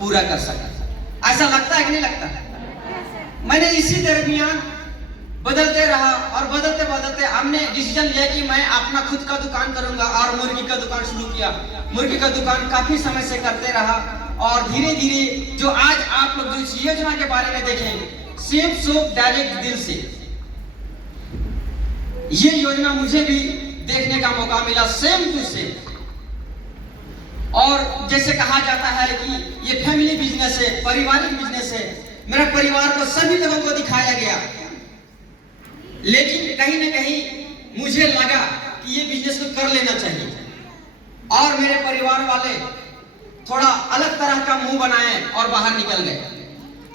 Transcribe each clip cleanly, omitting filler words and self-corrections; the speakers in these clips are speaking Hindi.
पूरा कर सका। ऐसा लगता है कि नहीं लगता? मैंने इसी दरमियान बदलते रहा और बदलते बदलते हमने डिसीजन लिया कि मैं अपना खुद का दुकान करूंगा और मुर्गी का दुकान शुरू किया। मुर्गी का दुकान काफी समय से करते रहा और धीरे धीरे जो आज आप लोग जो इस योजना के बारे में देखें, सेफ सोप डायरेक्ट दिल से, ये योजना मुझे भी देखने का मौका मिला सेम टू सेम। और जैसे कहा जाता है कि ये फैमिली बिजनेस है, पारिवारिक बिजनेस है। मेरा परिवार को सभी लोगों को दिखाया गया, लेकिन कहीं ना कहीं मुझे लगा कि ये बिजनेस को कर लेना चाहिए और मेरे परिवार वाले थोड़ा अलग तरह का मुंह बनाए और बाहर निकल गए।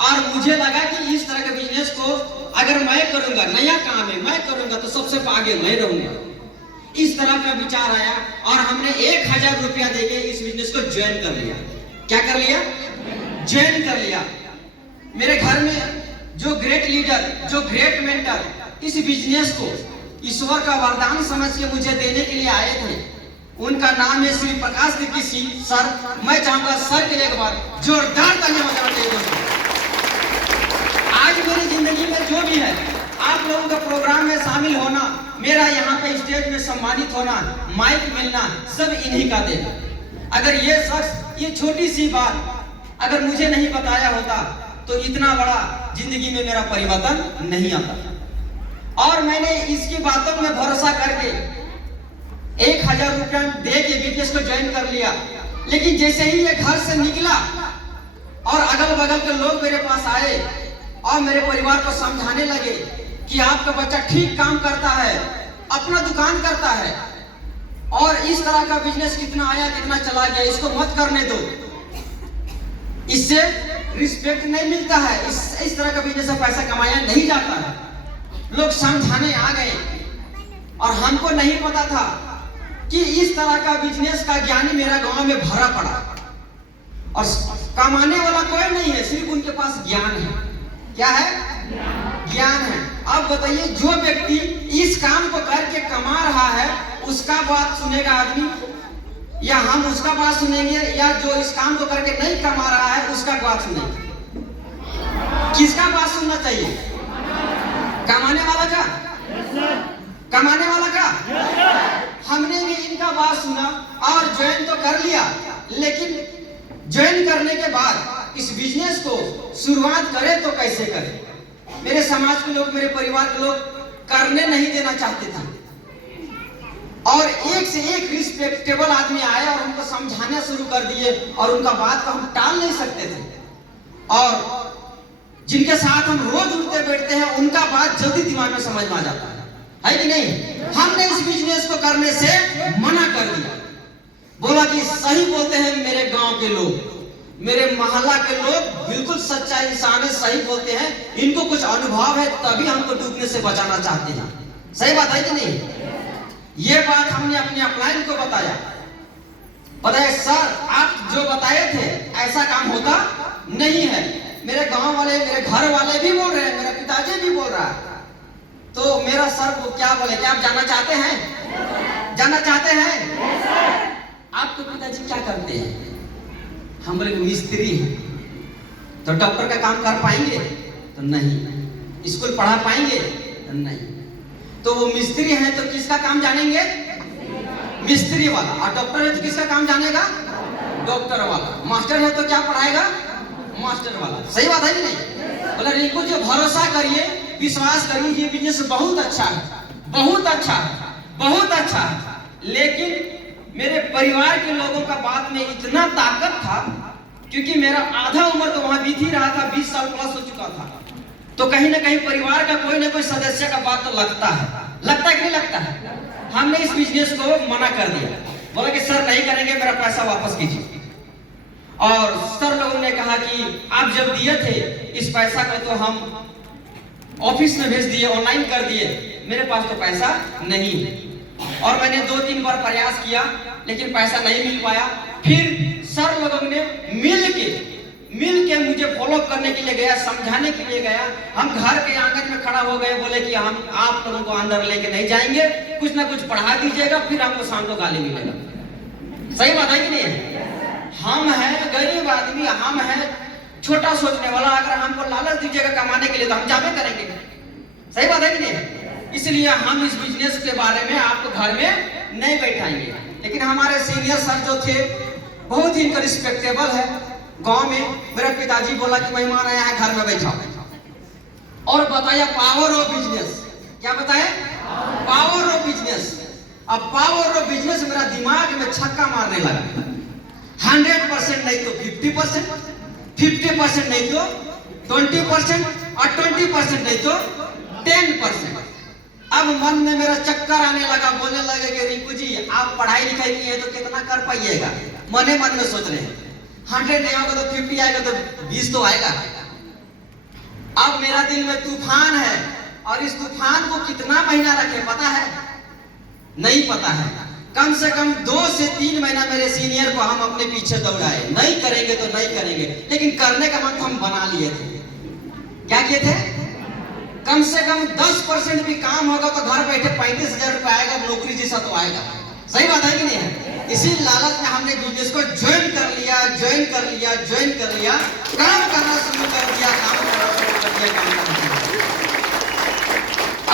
और मुझे लगा कि इस तरह के बिजनेस को अगर मैं करूंगा, नया काम है, मैं करूंगा तो सबसे आगे मैं रहूंगा। इस तरह का विचार आया और हमने 1000 रुपया देके इस बिजनेस को ज्वाइन कर लिया। क्या कर लिया? ज्वाइन कर लिया। मेरे घर में जो ग्रेट लीडर, जो ग्रेट मेंटर इस बिजनेस को ईश्वर का वरदान समझ के मुझे देने के लिए आए थे, उनका नाम है श्री प्रकाश दीक्षित सर। मैं चाहूंगा सर के लिए एक बार जोरदार तालियां बजाना चाहिए। आज मेरी जिंदगी में जो भी है, आप लोगों का प्रोग्राम में शामिल होना, मेरा यहाँ पे स्टेज में सम्मानित होना, माइक मिलना, सब इन्हीं का देन। अगर ये शख्स ये छोटी सी बात अगर मुझे नहीं बताया होता तो इतना बड़ा जिंदगी में मेरा परिवर्तन नहीं आता। और मैंने इसकी बातों में भरोसा करके 1000 रुपया दे के बिजनेस को ज्वाइन कर लिया। लेकिन जैसे ही ये घर से निकला और अगल बगल के लोग मेरे पास आए और मेरे परिवार को समझाने लगे कि आपका बच्चा ठीक काम करता है, अपना दुकान करता है और इस तरह का बिजनेस कितना आया कितना चला गया, इसको मत करने दो, इससे रिस्पेक्ट नहीं मिलता है, इस तरह का बिजनेस से पैसा कमाया नहीं जाता है। लोग समझाने आ गए और हमको नहीं पता था कि इस तरह का बिजनेस का ज्ञानी मेरा गांव में भरा पड़ा और कमाने वाला कोई नहीं है, सिर्फ उनके पास ज्ञान है। क्या है? ज्ञान है। अब बताइए, जो व्यक्ति इस काम को करके कमा रहा है उसका बात सुनेगा आदमी, या हम उसका बात सुनेंगे, या जो इस काम को करके नहीं कमा रहा है उसका बात सुनेंगे? किसका बात सुनना चाहिए? कमाने वाला का? कमाने वाला का? हमने भी इनका बात सुना और ज्वाइन तो कर लिया, लेकिन ज्वाइन करने के बाद इस बिजनेस को शुरुआत करें तो कैसे करें? मेरे समाज के लोग, मेरे परिवार के लोग करने नहीं देना चाहते थे और एक से एक रिस्पेक्टेबल आदमी आए और उनको समझाना शुरू कर दिए और उनका बात को हम टाल नहीं सकते थे। और जिनके साथ हम रोज उठते बैठते हैं उनका बात जल्दी दिमाग में समझ में आ जाता है कि नहीं? हमने इस बिजनेस को करने से मना कर दिया, बोला कि सही बोलते हैं मेरे गांव के लोग, मेरे मोहल्ला के लोग बिल्कुल सच्चा इंसान है, सही बोलते हैं, इनको कुछ अनुभव है तभी हमको डूबने से बचाना चाहते हैं। सही बात है कि नहीं? ये बात हमने अपने अपलाइन को बताया। पता है सर, आप जो बताए थे ऐसा काम होता नहीं है। मेरे गांव वाले, मेरे घर वाले भी बोल रहे हैं, मेरा पिताजी भी बोल रहा है। तो मेरा सर वो क्या बोले, क्या आप जानना चाहते हैं? जानना चाहते हैं? आपके पिताजी क्या करते हैं? हम बोले मिस्त्री हैं। तो डॉक्टर का काम कर पाएंगे? तो नहीं। स्कूल पढ़ा पाएंगे? तो नहीं। तो वो मिस्त्री हैं तो किसका काम जानेंगे? मिस्त्री वाला। और डॉक्टर है तो किसका काम जानेगा? डॉक्टर वाला। मास्टर है तो क्या पढ़ाएगा? मास्टर वाला। सही बात है कि नहीं? बोला इनको जो भरोसा करिए, विश्वास करिए, ये बिजनेस बहुत अच्छा है, बहुत अच्छा है, बहुत अच्छा है। लेकिन मेरे परिवार के लोगों का बात में इतना ताकत था, क्योंकि मेरा आधा उम्र तो वहां बीत ही रहा था, 20 साल प्लस हो चुका था। तो कहीं ना कहीं परिवार का कोई ना कोई सदस्य का बात तो लगता है कि नहीं लगता है? हमने इस बिजनेस को मना कर दिया, बोला कि सर नहीं करेंगे, मेरा पैसा वापस कीजिए। और सर लोगों ने कहा कि आप जब दिए थे इस पैसा को तो हम ऑफिस में भेज दिए, ऑनलाइन कर दिए, मेरे पास तो पैसा नहीं है। और मैंने 2-3 बार प्रयास किया लेकिन पैसा नहीं मिल पाया। फिर सर लोगों ने मिल के मुझे फॉलो करने के लिए गया, समझाने के लिए गया। हम घर के आंगन में खड़ा हो गए, बोले कि हम आप लोगों को अंदर लेके नहीं जाएंगे, कुछ ना कुछ पढ़ा दीजिएगा, फिर हमको शाम को गाली मिलेगा। सही बात है कि नहीं? हम हैं गरीब आदमी, हम हैं छोटा सोचने वाला। अगर हमको लालच दीजिएगा कमाने के लिए तो हम जामे करेंगे। सही बात है कि नहीं? इसलिए हम इस बिजनेस के बारे में आपको घर में नहीं बैठाएंगे। लेकिन हमारे सीनियर सर जो थे बहुत ही रिस्पेक्टेबल है। गांव में मेरे पिताजी बोला कि मेहमान आया है घर में बैठाओ, और बताया पावर ऑफ बिजनेस। क्या बताया? Power of business. अब पावर ऑफ बिजनेस मेरा दिमाग में छक्का मारने लगा। 100% नहीं तो 50%, 50% नहीं तो 20%, और 20% नहीं तो 10%। अब मन में मेरा चक्कर आने लगा, बोलने लगे कि रिंकू जी आप पढ़ाई लिखाई किए तो कितना कर पाइएगा। मने मन में सोच रहे हैं 100 नहीं होगा तो 50 आएगा तो 20 तो आएगा। अब मेरा दिल में तूफान है, और इस तूफान को कितना महीना रखे पता है? नहीं पता है। कम से कम 2 से 3 महीना मेरे सीनियर को हम अपने पीछे दौड़ाए, नहीं करेंगे तो नहीं करेंगे, लेकिन करने का मन हम बना लिए थे। क्या किए थे? कम से कम 10% भी काम होगा तो घर बैठे 35,000 रुपए आएगा, नौकरी जैसा तो आएगा। सही बात है कि नहीं है? इसी लालच में हमने बिजनेस को ज्वाइन कर लिया, काम करना शुरू कर दिया,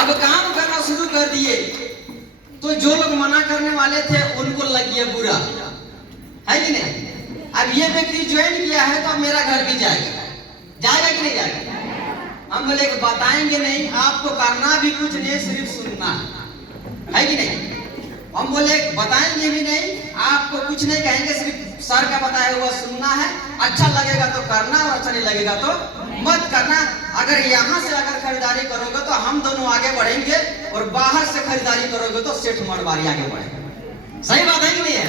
अब काम करना शुरू कर दिए तो जो लोग मना करने वाले थे उनको लग गया बुरा, है कि नहीं? अब ये व्यक्ति ज्वाइन किया है तो अब मेरा घर भी जाएगा कि नहीं जाएगा? हम बोले बताएंगे नहीं, आपको करना भी कुछ नहीं, सिर्फ सुनना है कि नहीं? हम बोले बताएंगे भी नहीं, आपको कुछ नहीं कहेंगे, सिर्फ सर का बताया हुआ सुनना है। अच्छा लगेगा तो करना, और अच्छा नहीं लगेगा तो मत करना। अगर यहाँ से अगर खरीदारी करोगे तो हम दोनों आगे बढ़ेंगे, और बाहर से खरीदारी करोगे तो सेठ मरवारी आगे बढ़ेगा। सही बात है कि नहीं है?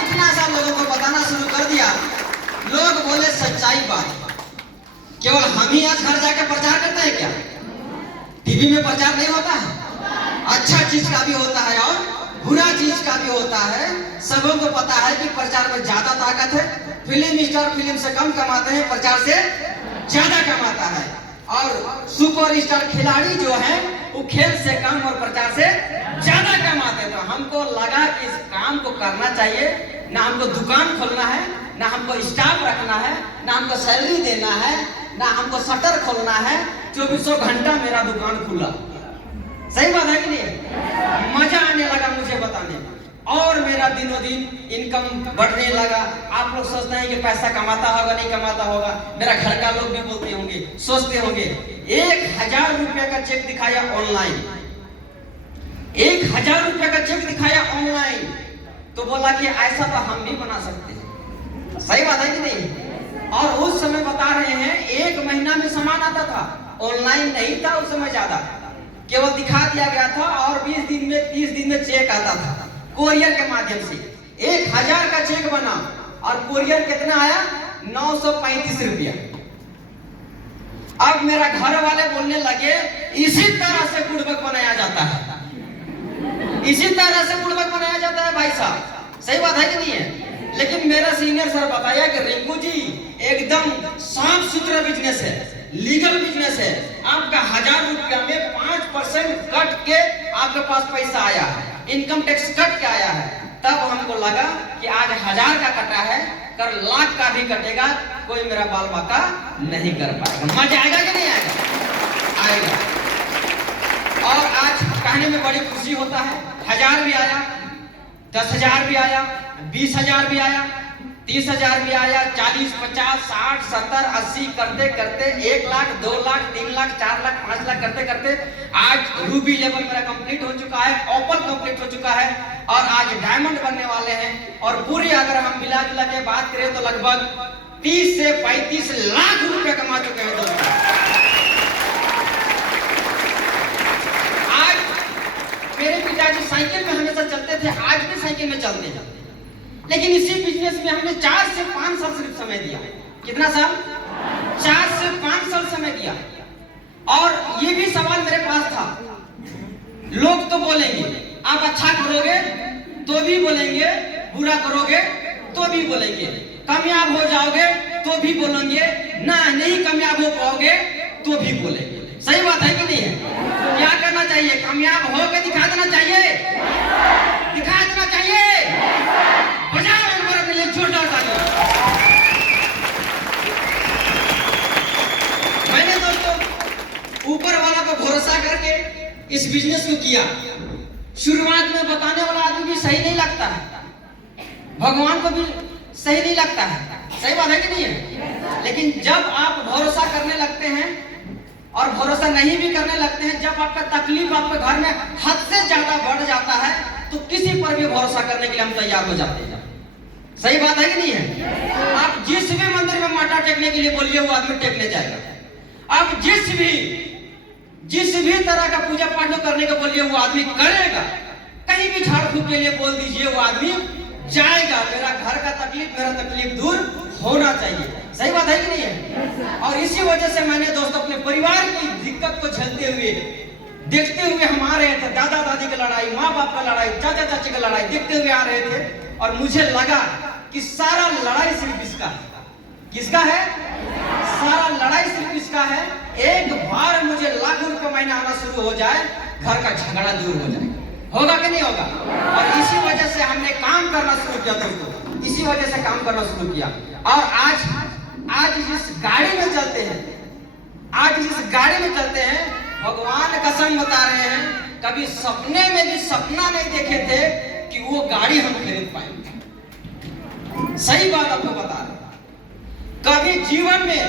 इतना सा लोगों को बताना शुरू कर दिया। लोग बोले सच्चाई बात, केवल हम ही आज घर जाकर प्रचार करते हैं क्या? टीवी में प्रचार नहीं होता है? अच्छा चीज का भी होता है और बुरा चीज का भी होता है। सबों को पता है कि प्रचार में ज्यादा ताकत है। फिल्म स्टार फिल्म से कम कमाते हैं, प्रचार से ज्यादा कमाता है। और सुपर स्टार खिलाड़ी जो है वो खेल से कम और प्रचार से ज्यादा कमाते हैं। तो हमको लगा कि इस काम को करना चाहिए। ना हमको दुकान खोलना है, ना हमको स्टाफ रखना है, ना हमको सैलरी देना है, ना हमको शटर खोलना है। 2400 घंटा मेरा दुकान खुला। सही बात है कि नहीं? मजा आने लगा मुझे बताने में, और मेरा दिनों दिन इनकम बढ़ने लगा। आप लोग सोचते हैं कि पैसा कमाता होगा, नहीं कमाता होगा। मेरा घर का लोग भी बोलते होंगे, सोचते होंगे 1000 रुपये का चेक दिखाया ऑनलाइन, 1000 रुपये का चेक दिखाया ऑनलाइन, तो बोला कि ऐसा तो हम भी बना सकते हैं। सही बात है कि नहीं? और उस समय बता रहे हैं 1 महीना में सामान आता था, ऑनलाइन नहीं था उस समय ज्यादा, केवल दिखा दिया गया था, और 20 दिन में 30 दिन में चेक आता था कोरियर के माध्यम से। 1000 का चेक बना और कोरियर कितना आया? 935 रुपया। अब मेरा घर वाले बोलने लगे इसी तरह से बुड़बक बनाया जाता है, इसी तरह से बुड़बक बनाया जाता है भाई साहब। सही बात है कि नहीं है? लेकिन मेरा सीनियर सर बताया कि रिंकू जी एकदम साफ सुथरा बिजनेस है, लीगल बिजनेस है। आपका 1000 रुपया में 5% कट के आपके पास पैसा आया है, इनकम टैक्स कट के आया है। तब हमको लगा कि आज 1000 का कटा है, कर लाख का भी कटेगा, कोई मेरा बाल बाका नहीं कर पाएगा। मजा आएगा कि नहीं आएगा? आएगा। और आज कहने में बड़ी खुशी होता है, 1000 भी आया, 10,000 भी आया, 20,000 भी आया, 30,000 भी आया, 40, 50, 60, 70, 80 करते करते 1 लाख, 2 लाख, 3 लाख, 4 लाख, 5 लाख करते करते आज रूबी लेवल मेरा कंप्लीट हो चुका है, ओपन कंप्लीट हो चुका है, और आज डायमंड बनने वाले हैं। और पूरी अगर हम मिला जुला के बात करें तो लगभग 30 से 35 लाख रुपए कमा चुके हैं दोस्तों। आज मेरे पिताजी साइकिल में हमेशा चलते थे, आज भी साइकिल में चलते हैं, लेकिन इसी बिजनेस में हमने 4 से 5 साल सिर्फ समय दिया। कितना साल? 4 से 5 साल समय दिया। और ये भी सवाल मेरे पास था, लोग तो बोलेंगे आप अच्छा करोगे तो भी बोलेंगे, बुरा करोगे तो भी बोलेंगे, कामयाब हो जाओगे तो भी बोलेंगे, ना नहीं कामयाब हो पाओगे तो भी बोलेंगे। सही बात है कि नहीं है? तो क्या करना चाहिए? कामयाब होकर दिखा देना चाहिए, दिखा देना चाहिए। बजाओ एक बार अपने लिए जोरदार ताली। पर भरोसा करके इस बिजनेस को किया। शुरुआत में बताने वाला आदमी भी सही नहीं लगता है, भगवान को भी सही नहीं लगता है, सही बात है कि नहीं है? लेकिन जब आप भरोसा करने लगते हैं और भरोसा नहीं भी करने लगते हैं, जब आपका तकलीफ आपके घर में हद से ज्यादा बढ़ जाता है तो किसी पर भी भरोसा करने के लिए हम तैयार हो जाते हैं। सही बात है कि नहीं है? आप जिस भी मंदिर में माथा टेकने के लिए बोलिए वो आदमी टेकने जाएगा। आप जिस भी तरह का पूजा पाठ करने का बोलिए वो आदमी करेगा। कहीं भी झाड़ फूक के लिए बोल दीजिए वो आदमी जाएगा। मेरा घर का तकलीफ, मेरा तकलीफ दूर होना चाहिए। सही बात है कि नहीं है? और इसी वजह से मैंने दोस्तों अपने परिवार की दिक्कत को झेलते हुए, देखते हुए हम आ रहे थे। दादा दादी की लड़ाई, माँ बाप का लड़ाई, चाचा चाची का लड़ाई देखते हुए आ रहे थे और मुझे लगा कि सारा लड़ाई सिर्फ किसका है? सारा लड़ाई सिर्फ किसका है? एक बार मुझे लाखों रुपए महीना आना शुरू हो जाए, घर का झगड़ा दूर हो जाएगा। होगा कि नहीं होगा? और इसी वजह से हमने काम करना शुरू किया दोस्तों, इसी वजह से काम करना शुरू किया। और आज जिस गाड़ी में चलते हैं, भगवान कसम बता रहे हैं, कभी सपने में भी सपना नहीं देखे थे कि वो गाड़ी हम खरीद पाएंगे। सही बात आपको बता रहे। कभी जीवन में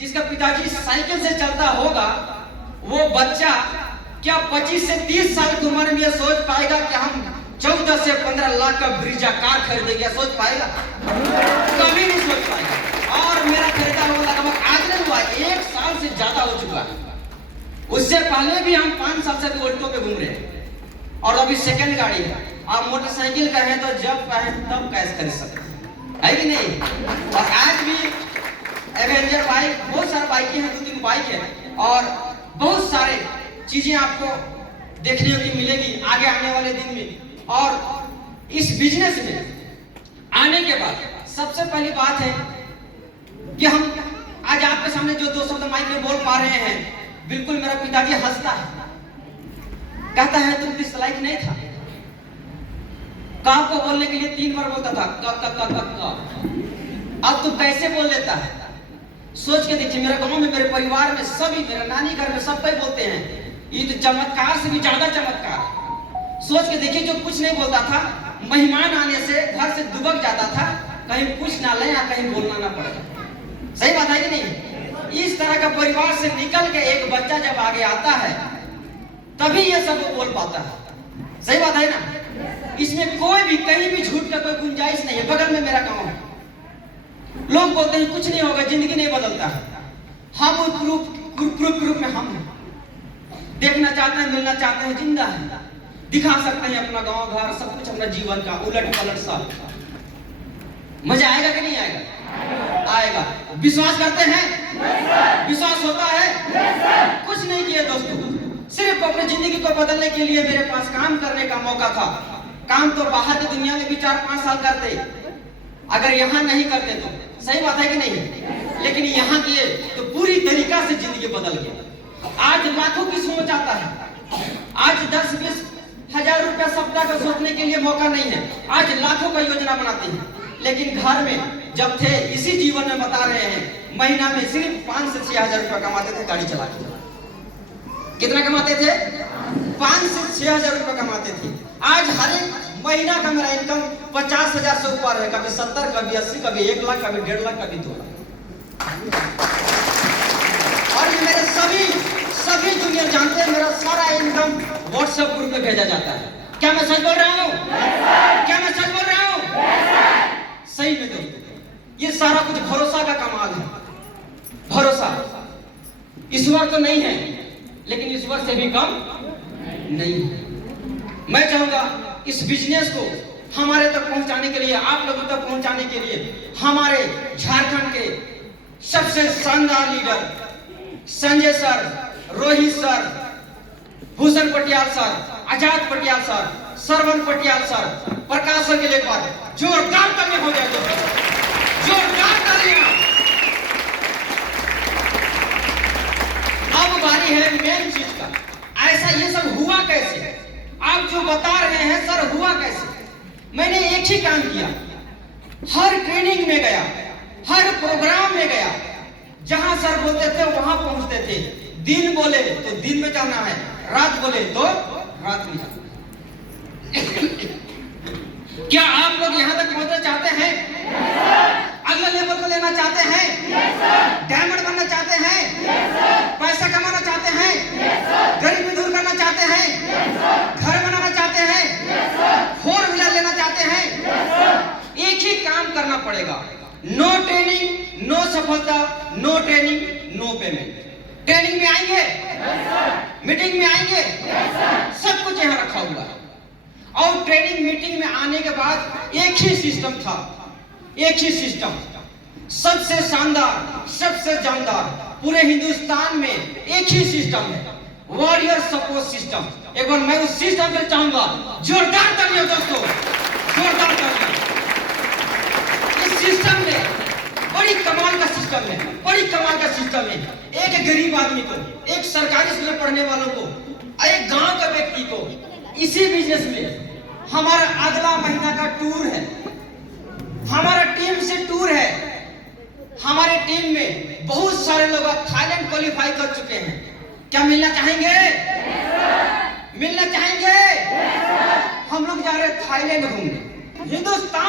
जिसका पिताजी साइकिल से चलता होगा, वो बच्चा क्या 25 से 30 साल की उम्र में सोच पाएगा कि हम 14 से 15 लाख का ब्रीजा कार खरीदेंगे? सोच पाएगा? कभी नहीं सोच पाएगा। और मेरा खरीदा हुआ लगभग आज नहीं हुआ, 1 साल से ज्यादा हो चुका है। उससे पहले भी हम 5 साल से ऑल्टो पे घूम रहे हैं और अभी सेकंड गाड़ी है। आप मोटरसाइकिल का है तो जब कहे तब कैश खरीद सकते है कि नहीं? और आज भी एवेंजर बाइक, बहुत सारे बाइकें हैं, 2-3 बाइक है और बहुत सारे चीजें आपको देखने को मिलेगी आगे आने वाले दिन में। और इस बिजनेस में आने के बाद सबसे पहली बात है कि हम आज आपके सामने जो 2 शब्द माइक में बोल पा रहे हैं, बिल्कुल मेरा पिताजी हंसता है, कहता है तुम इस लायक नहीं था। का को बोलने के लिए 3 बार बोलता था, का। अब तो कैसे बोल लेता है? सोच के देखिए, मेरे गांव में, मेरे परिवार में सभी, मेरे नानी घर में सब कोई बोलते हैं, ये तो चमत्कार से भी ज्यादा चमत्कार। सोच के देखिए, जो कुछ नहीं बोलता था, मेहमान आने से घर से दुबक जाता था, कहीं कुछ ना ले या कहीं बोलना ना पड़े। सही बात है कि नहीं? इस तरह का परिवार से निकल के एक बच्चा जब आगे आता है तभी ये सब बोल पाता है। सही बात है ना? इसमें कोई भी कहीं भी झूठ का कोई गुंजाइश नहीं है। बगल में मेरा गांव है, लोग बोलते हैं कुछ नहीं होगा, जिंदगी नहीं बदलता है। हम ग्रुप में हम हैं, देखना चाहते हैं, मिलना चाहते हैं, जिंदा है, दिखा सकते हैं अपना गांव घर सब कुछ, अपना जीवन का उलट पलट सब। मजा आएगा कि नहीं आएगा? आएगा। विश्वास करते हैं? विश्वास होता है? कुछ नहीं किया दोस्तों, सिर्फ अपनी जिंदगी को बदलने के लिए मेरे पास काम करने का मौका था। काम तो बाहर की दुनिया में भी 4-5 साल करते, अगर यहाँ नहीं करते तो। सही बात है कि नहीं? लेकिन यहाँ किए तो पूरी तरीका से जिंदगी बदल गई। आज लाखों की सोच आता है, आज 10-20 हजार रुपया सप्ताह का सोचने के लिए मौका नहीं है, आज लाखों का योजना बनाते हैं। लेकिन घर में जब थे, इसी जीवन में बता रहे हैं, महीना में सिर्फ 5 से 6 हजार रुपया कमाते थे गाड़ी चला के। कितना कमाते थे? 5 से 6 हजार रुपया कमाते थे। आज हर एक महीना का मेरा इनकम 50 हजार से ऊपर है, कभी 70, कभी 80, कभी 1 लाख, कभी 1.5 लाख, कभी 2 लाख। और ये मेरे सभी दुनिया जानते हैं, मेरा सारा इनकम व्हाट्सएप ग्रुप में भेजा जाता है। क्या मैं सच बोल रहा हूँ? क्या मैं सच बोल रहा हूँ? सही में दोस्तों, ये सारा कुछ भरोसा का कमाल है। भरोसा ईश्वर तो नहीं है, लेकिन ईश्वर से भी कम नहीं है। मैं चाहूंगा इस बिजनेस को हमारे तक पहुंचाने के लिए, आप लोगों तक पहुंचाने के लिए, हमारे झारखंड के सबसे शानदार leader Sanjay sir, Rohit sir, Bhushan Patial sir, Azad Patial sir, Shravan Patial sir, Prakash sir के लिए एक बात जोरदार तालियां हो जाए, जोरदार तालियां। अब बारी है मेन चीज का। ऐसा ये सब हुआ कैसे? आप जो बता रहे हैं सर, हुआ कैसे? मैंने एक ही काम किया, हर ट्रेनिंग में गया, हर प्रोग्राम में गया, जहां सर बोलते थे वहां पहुंचते थे, दिन बोले तो दिन में जाना है, रात बोले तो रात में जाना है। क्या आप लोग यहाँ तक पहुंचना चाहते हैं? अगले लेवल को लेना चाहते हैं? डायमंड बनना चाहते हैं? पैसा कमाना चाहते हैं? गरीबी दूर करना चाहते हैं? घर बनाना चाहते हैं? 4 व्हीलर लेना चाहते हैं? एक ही काम करना पड़ेगा, नो ट्रेनिंग नो सफलता, no training no payment. Training में आएंगे, मीटिंग में आएंगे, सब कुछ यहाँ रखा हुआ है। और ट्रेनिंग मीटिंग में आने के बाद एक ही सिस्टम था, एक ही सिस्टम, सबसे शानदार, सबसे जानदार, पूरे हिंदुस्तान में एक ही सिस्टम है, वॉरियर सपोर्ट सिस्टम। एक बार मैं उस सिस्टम से चाहूंगा जोरदार तालियां दोस्तों, जोरदार तालियां। इस सिस्टम में बड़ी कमाल का सिस्टम है, बड़ी कमाल का सिस्टम है। एक गरीब आदमी को, एक सरकारी स्कूल में पढ़ने वालों को, एक गांव का व्यक्ति को, इसी बिजनेस में हमारा अगला महीना का टूर है, हमारा टीम से टूर है। हमारे टीम में बहुत सारे लोग थाईलैंड क्वालिफाई कर चुके हैं। क्या मिलना चाहेंगे? मिलना चाहेंगे? हम लोग जा रहे हैं थाईलैंड घूमने। हिंदुस्तान